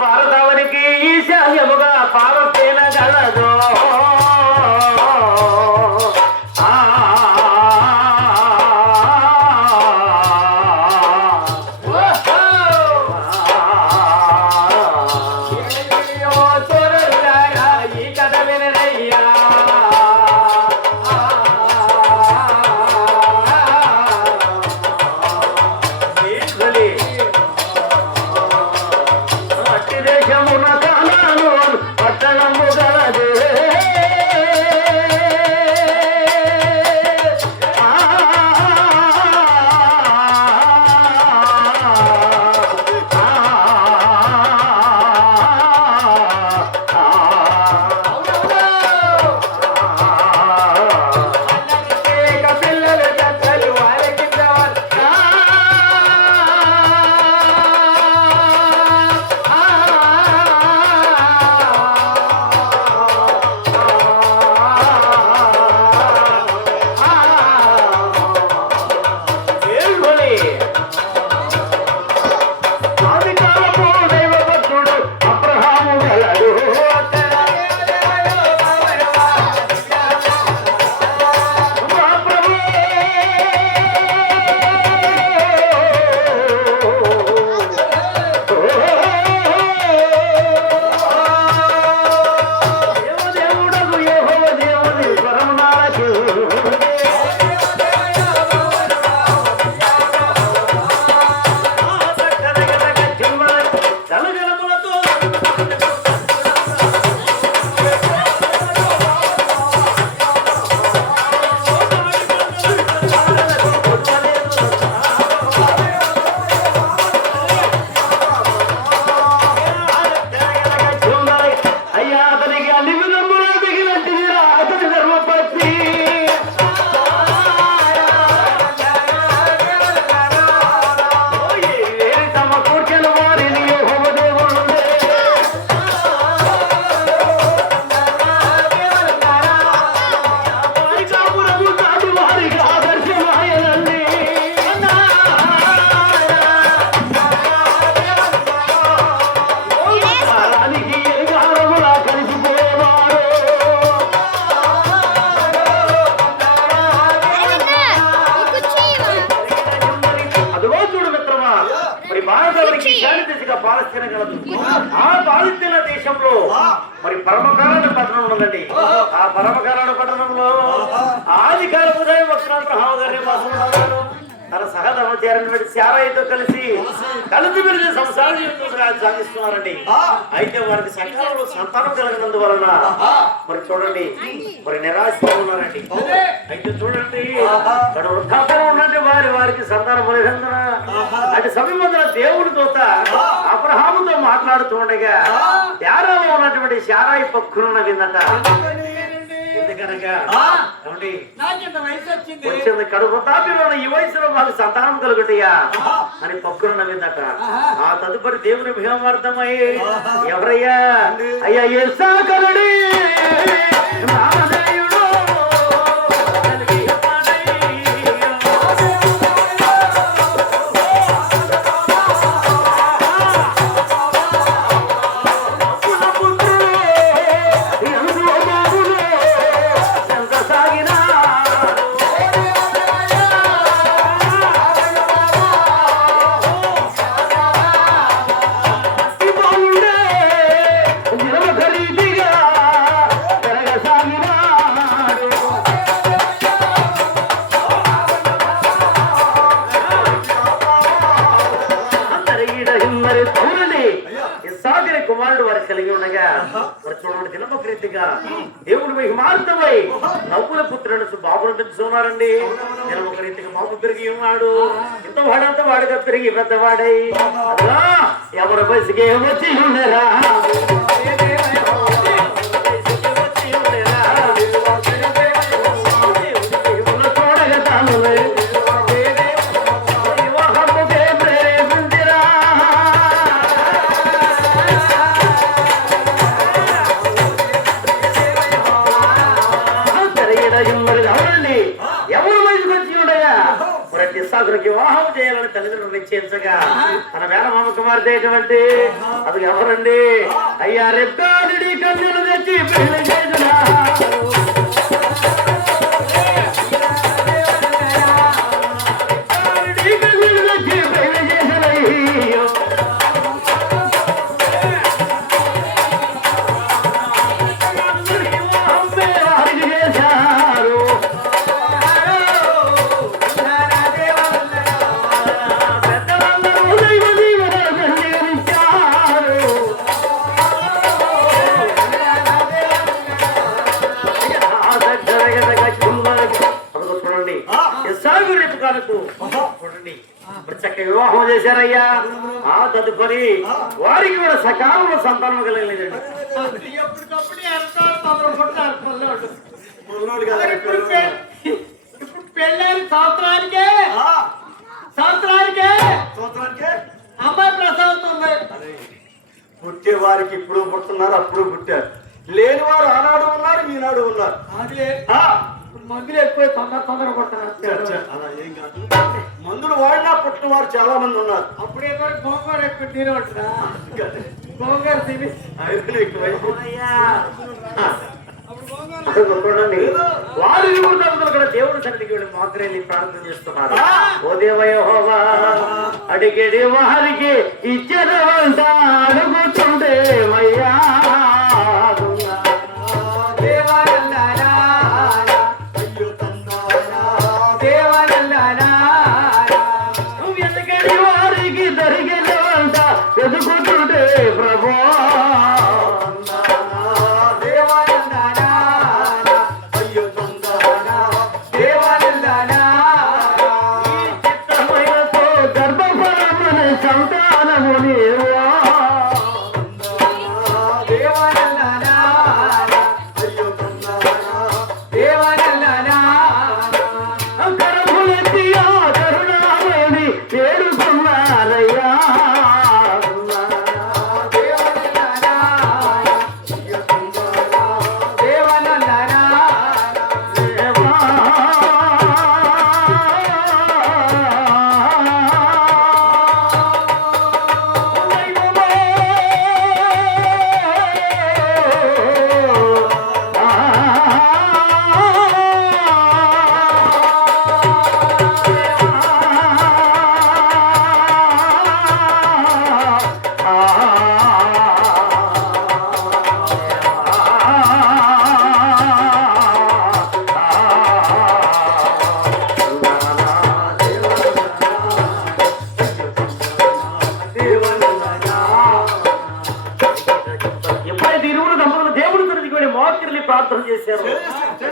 భారతావనికి ఈశాన్యముగా పాలస్తీన గలదు ఆ పాలిస్తీన దేశంలో మరి పరమకారణ పట్టణం ఉందండి. ఆ పరమకారణ పట్టణంలో ఆదికాల ఉదయం వక్రాంతరావు గారి వాసులు తన సహధర్మచారిని శారాయితో కలిసి మెలిసి సంసారం సాగిస్తున్నారండి. అయితే వారికి సకాలంలో సంతానం కలిగినందువలన మరి చూడండి మరి నిరాశతో ఉన్నారండి. అయితే చూడండి వృద్ధాపం ఉన్నట్టు వారికి సంతానం లేనందున అటు సమీపంలో దేవుడి దూత అబ్రహాముతో మాట్లాడుతూ ఉండగా శారాలో ఉన్నటువంటి శారాయి పక్కున విందట. కడుపు తాపిలో ఈ వయసులో మాకు సంతానం కలుగుతాయా అని పక్కున నవ్విందట. ఆ తదుపరి దేవుని భీమార్థమై ఎవరయ్యా అయ్యా ఏసాకరుడి కుమారుడు వారికి కలిగి ఉండగా చూడండి దినమకరీతిగా దేవుడు మహిమార్థమై నవ్వుల పుత్రుడు బాబును పెంచుతున్నారండి. దినమకరీతిగా బాబు పెరిగి ఉన్నాడు. ఇంత వాడంతా వాడుగా పెరిగి పెద్దవాడై అలా ఎవరి వయసుకి వచ్చి ఉండరా చూడగా తాను ఇస్సాకులకు వివాహం చేయాలని తల్లిదండ్రులు నిశ్చయించగా తన మేనమామ కుమార్తె అయినటువంటి అది ఎవరండి? అయ్యా రెబ్బాడి కన్నులు తెచ్చి పెళ్లి చేసిన చక్క వివాహం చేశారయ్యా. ఆ తదుపరి వారికి కూడా సకాలంలో సంతానం కలగలేదండి. ఇప్పుడు పెళ్ళైన సంవత్సరానికే అమ్మాయి ప్రసవుతుంది. పుట్టే వారికి ఇప్పుడు పుడుతున్నారు, అప్పుడు పుట్టారు. లేని వారు ఆనాడు ఉన్నారు, ఈనాడు ఉన్నారు. అదే మందులు ఎక్కువ తొందర కొట్టారు. అలా ఏం కాదు, మందులు వాడినా పుట్టిన వారు చాలా మంది ఉన్నారు. అప్పుడే గోంగూర ఎక్కువ తినవచ్చురా, గోంగూర తిని చూడండి వారు కూడా దేవుడి సన్నిధికి వెళ్ళి మోకరిల్లి ప్రార్థన చేస్తున్నారు. ఓ దేవయెహోవా అడిగేది వారికి ఇచ్చేదవంట అడుగుతుండేమయ్యా. ఎందుకని వారికి దొరికేదవంట ఎదుగుతుండే ప్రభు. ప్రార్థన చేశారు.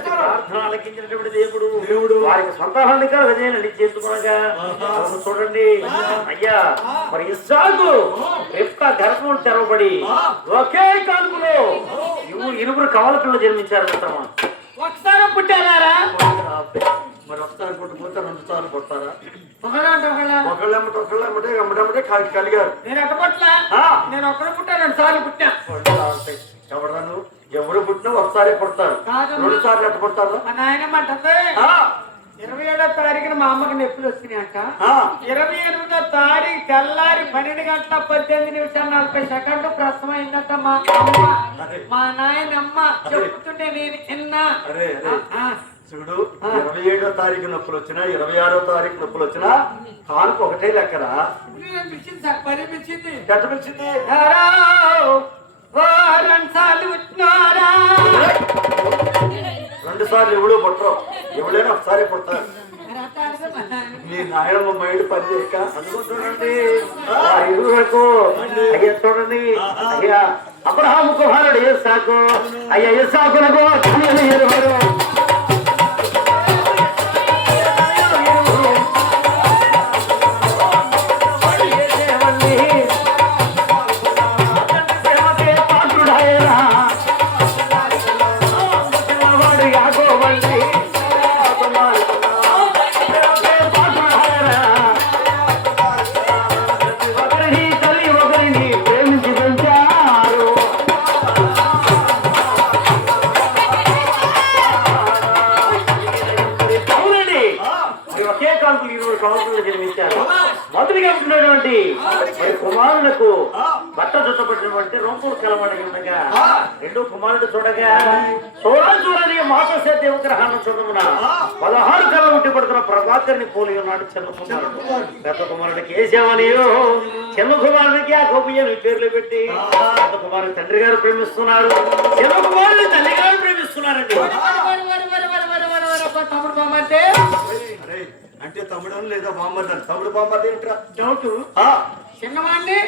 ప్రార్థన ఆలకించినటువంటి దేవుడు వారికి సంతానాన్ని కలగజేయాలని చేసుకునగా చూడండి అయ్యా. మరి ఇస్సాకు రెబ్కా గర్భం తెరవబడి ఒకే కాలంలో ఇరువురు కవలపిల్లలు జన్మించారు. మిత్రమా ఒకసారి పుట్టారా? మరి ఒకసారి పుట్టిపోతే 2 సార్లు పుడతారా? ఒకళ్ళెమ్మటే కలిగారు. నేను ఎక్క పుట్టలా, నేను ఒక్కడ పుట్టా, 2 సార్లు పుట్టా. ఎవరను ఎవరు పుట్టినా ఒకసారి పుడతారు, 2 సార్లు ఎట్ట పుడతారు? మా నాయనమ్మ అంటుంది 27వ తారీఖున మా అమ్మకి నొప్పులు వచ్చినాయంట. 28వ తారీఖు తెల్లారి 12 గంటల 18 నిమిషాలు 40 సెకండ్లు ప్రసవం అయిందట. మా నాయనమ్మ చెప్తుంటే నేను విన్నా. చూడు, 27వ తారీఖు నొప్పులు వచ్చినా 26వ తారీఖు నొప్పులు వచ్చినా కానుక ఒకటే లెక్కరా. పిలిచింది ఎట్ట పిలిచింది? 2 సార్లు పుట్టినారా? 2 సార్లు ఎవడు పుట్టరు, ఎవడైనా ఒకసారి పుడతారు. నీ నాయనమ్మ మైండ్ పని చేయక అనుకుంటున్నాండి. ఇరువురకు అయ్యా చూడండి అయ్యా, అబ్రహాము కుమారుడు ఇస్సాకు. అయ్యా ఇస్సాకులకు ఇరువురు ఉన్నటువంటి మరి కుమారులకు బట్ట చుట్టబడినటువంటి రొంపులు కలవడి ఉండగా రెండో కుమారుడు చూడగా చూడని మాతసే దేవగ్రహాన్ని చూడమున 16 కళ ఉంటి పడుతున్న ప్రభాకర్ని పోలి ఉన్నాడు చిన్న కుమారుడు. పెద్ద కుమారుడు కేశవనియో, చిన్న కుమారుడికి ఆ గోపియని పేర్లు పెట్టి పెద్ద కుమారుడు తండ్రి గారు ప్రేమిస్తున్నారు, చిన్న కుమారుడు తల్లి గారు ప్రేమిస్తున్నారండి. తమ్ముడు బామ్మంటే అంటే తమ్ముడు లేదా బామ్మర్ది? తమ్ముడు బామ్మర్ది ఏంట్రా? డౌట్. చిన్నవాడిని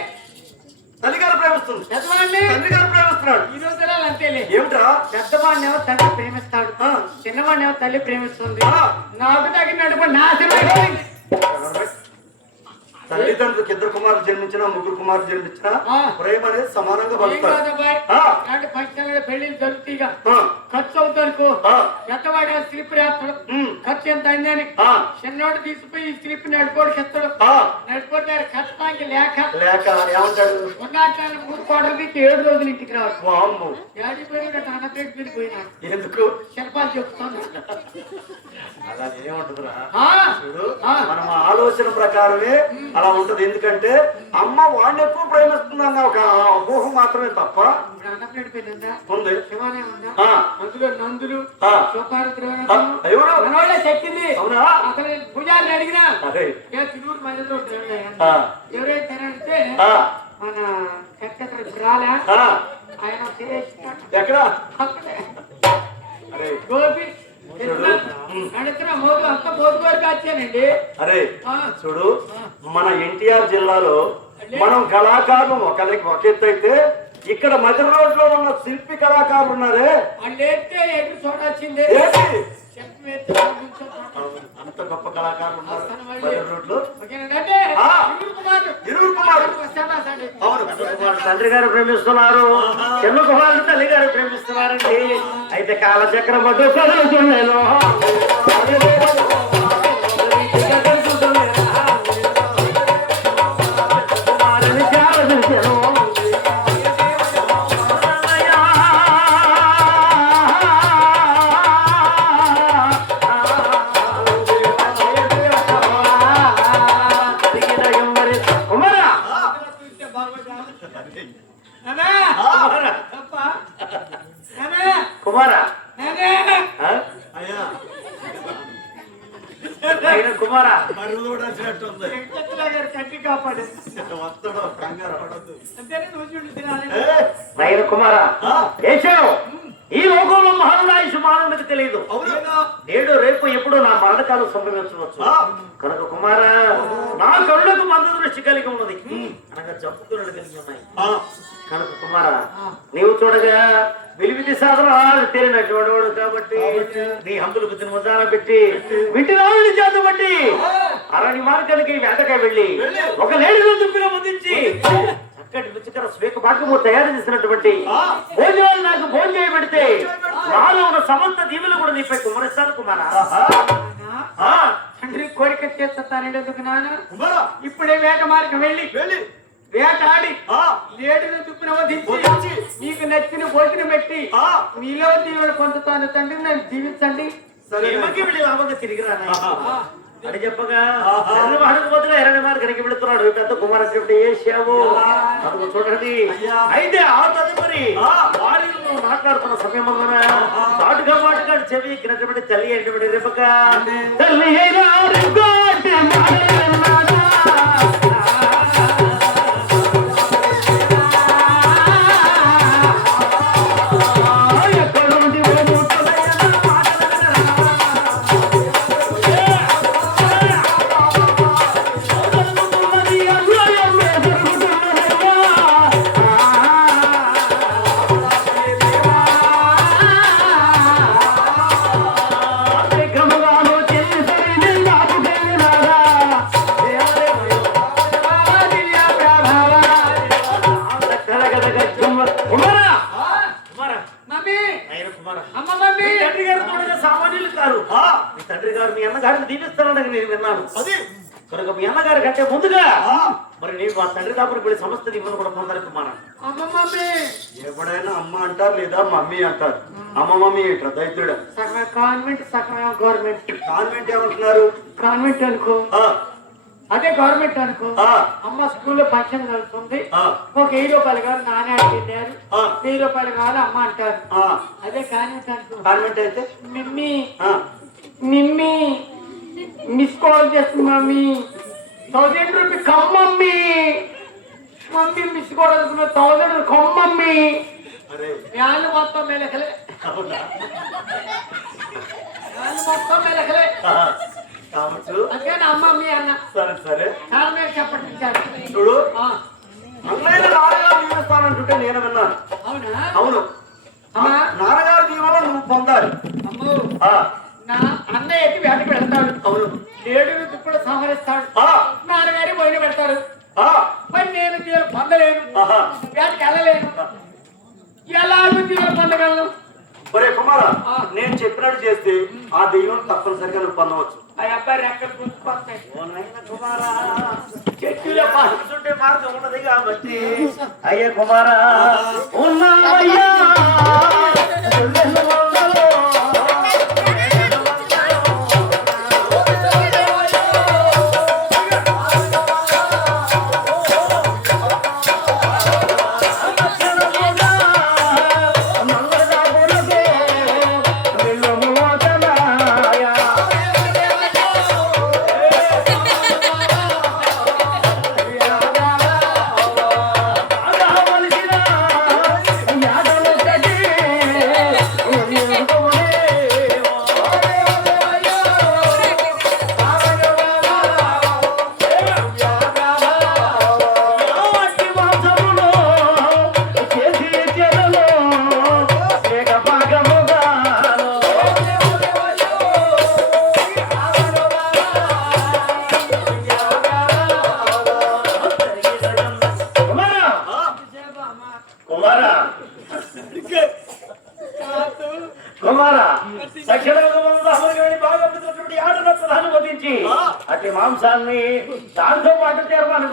తల్లిగారు ప్రేమిస్తుంది, పెద్దవాడిని తండ్రి గారు ప్రేమిస్తున్నాడు. ఈ రోజులలో అంతేలే. ఏమిట్రా? పెద్దవాడినేమో తండ్రి ప్రేమిస్తాడు, చిన్నవాడినేమో తల్లి ప్రేమిస్తుంది. నాకు తగినట్టు నాశనం. తల్లిదండ్రులకు 2 కుమారులు జన్మించినా 3 కుమారులు జన్మించినా ప్రేమ అనేది సమానంగా పడుతుంది. పెళ్లి జరుగుతీగా ఖర్చు అవుతానుకో, పెద్దవాడు స్లిప్ రాస్తాడు, ఖర్చు ఎంత అయిందని చిన్నోడు తీసుకుపోయి ఈ స్లిప్ నడుకోడికి ఇస్తాడు. నడుకోడి ఖర్చానికి లేక ఏమంటాడు? ఉన్నాట్లని 3 కోటలకి 7 రోజులు ఇంటికి రావచ్చు. డాడీ పోయినట్టు అన్న పేరు మీరు పోయినాడు. ఎందుకు శిల్పాలు చెప్తాను. అలా ఏమంటుందిరా? మనం ఆలోచన ప్రకారమే అలా ఉంటది. ఎందుకంటే అమ్మ వాడిని ఎక్కువ ప్రేమిస్తుందన్న ఒక ఊహ మాత్రమే తప్ప అన్నప్లేట్ పెళ్ళిందా ఉంది. శివాలయం ఉందా? అందులో నందులు చెక్కింది. అవునా? అసలు పూజారిని అడిగినా తిరువురు మధ్యలో ఎవరైతే అడిగితే మన రాలే ఆయన ఎక్కడ గోపి మోదు అంత మోదు వరకు వచ్చానండి. అరే చూడు, మన ఎన్టీఆర్ జిల్లాలో మనం కళాకారులు ఒక ఎత్తు అయితే ఇక్కడ మధ్య రోడ్ లో ఉన్న శిల్పి కళాకారులు ఉన్నారే, వాళ్ళు ఎత్తే ఎటు చూడొచ్చింది. అంత గొప్ప కళాకారులు ఉన్నారు మధ్య రోడ్ లో. తండ్రి గారు ప్రేమిస్తున్నారు, చిన్న కుమారుడు తల్లి గారు ప్రేమిస్తున్నారండి. అయితే కాలచక్రం పట్టు చదువుతున్నాను. కుమారా కుమారా కట్టి కాపాడు నైన కుమారా, ఈ లోకంలో మహానుడాయుషు మానవునికి తెలియదు. నేడు రేపు ఎప్పుడు నా మరణకాలం సంభవించవచ్చు. కనుక కుమారా, నా కరుణకు మందు దృష్టి కలిగి ఉన్నది అనగా జబ్బులు కలిగి ఉన్నాయి. కనుక కుమారా, నీవు చూడగా విలువిధి సాధనాలు తేలినటువంటి వాడు కాబట్టి నీ హంతులు బుద్ధిని ముద్దాన పెట్టి వింటి రావుని చేత బట్టి అరణి మార్గానికి వేటకాయ వెళ్ళి ఒక లేడిలో దుప్పిగా ముద్దించి చక్కటి రుచికర స్వేక భాగము తయారు చేసినటువంటి భోజనాలు నాకు భోజనం చేయబెడితే నాలో ఉన్న సమస్త దీవులు కూడా నీపై కుమరిస్తాను కుమారా. తండ్రి కోరిక చేస్తానండి. ఎందుకు నాన్న ఇప్పుడే వేట మార్గం వెళ్ళి వేటాడి లేడిని దుప్పిన వధించి నీకు నచ్చిన భోజనం పెట్టి నీలో దీవులు పొందుతాను తండ్రి, నన్ను జీవించండి. తిరిగి రానా అని చెప్పగా పోతున్నా 20 మార్గానికి వెళుతున్నాడు పెద్ద కుమారశివుడు ఏసావు. అందుకు చూడండి. అయితే ఆ తదుపరి వారిలో మాట్లాడుతున్న సమయంలో చాటుగా మాటగాడు చెవి ఎక్కినటువంటి తల్లి ఏంటి రేపక తల్లి సామాన్యులు కారు. మీ తండ్రి గారు మీ అన్నగారిని దీవిస్తానని నేను విన్నాను. కనుక మీ అన్నగారి కంటే ముందుగా మరి నేను మా తండ్రి దాపుని పడి సమస్త దీవులు కూడా పొందాలి కుమారా. ఎప్పుడైనా అమ్మ అంటారు లేదా మమ్మీ అంటారు. అమ్మ మమ్మీ ఏంటారు దైత్యుడు. సగం కాన్వెంట్ సగం గవర్నమెంట్. కాన్వెంట్ ఏమంటున్నారు? కాన్వెంట్ అనుకో అదే గవర్నమెంట్ అనుకో ఆ. అమ్మ స్కూల్లో ఫంక్షన్ జరుగుతుంది ఆ. ఒక 1000 రూపాయలు కావాలి నాన్న అడిగారు ఆ. 1000 రూపాయలు కావాలి అమ్మ అంటారు ఆ. అదే కాన్వెంట్ అనుకో కాన్వెంట్ అయితే మిమ్మీ ఆ. మిమ్మీ మిస్ కాల్ చేస్తుంది మమ్మీ 1000 రూపీ కమ్మమ్మీ మమ్మీ మిస్ కాల్ అనుకున్న 1000 కమ్మమ్మీ అరే వ్యాలు మొత్తం మెలకలే అవునా? వ్యాలు మొత్తం మెలకలే ఆ, కావచ్చు. అందుకని అమ్మమ్మీ అన్న సరే సరే కారణమే చెప్పట్టించారు చూడు అన్నయ్య నాన్నగారు దీవిస్తానంటుంటే నేను విన్నాను. అవునా అవును అమ్మా నాన్నగారు దీవెన నువ్వు పొందాలి. అమ్మో ఆ, నా అన్నయ్య ఎత్తి వేటకి వెళ్తాడు అవును. లేడు దుప్పుడు సంహరిస్తాడు ఆ, నాన్నగారి పోయిన పెడతాడు ఆ, మరి నేను తీరు పొందలేను ఆహా. వేటకి వెళ్ళలేను ఎలాగో తీరు పొందగలను ఒరే కుమారా ఆ. నేను చెప్పినట్టు చేస్తే ఆ దెయ్యం తప్పనిసరిగా నువ్వు పొందవచ్చు. ఆ అబ్బాయి రెక్కలు గుర్తుకొస్తాయి ఓ నాయన కుమారా, చెట్టులో పాల్చుంటే మార్గం ఉన్నది కాబట్టి అయ్యే కుమారా ఉన్నామయ్యా కుమారా కుమారా బాగా ఆటను వధించి అట్టి మాంసాన్ని దాంతో పాటు చేరమని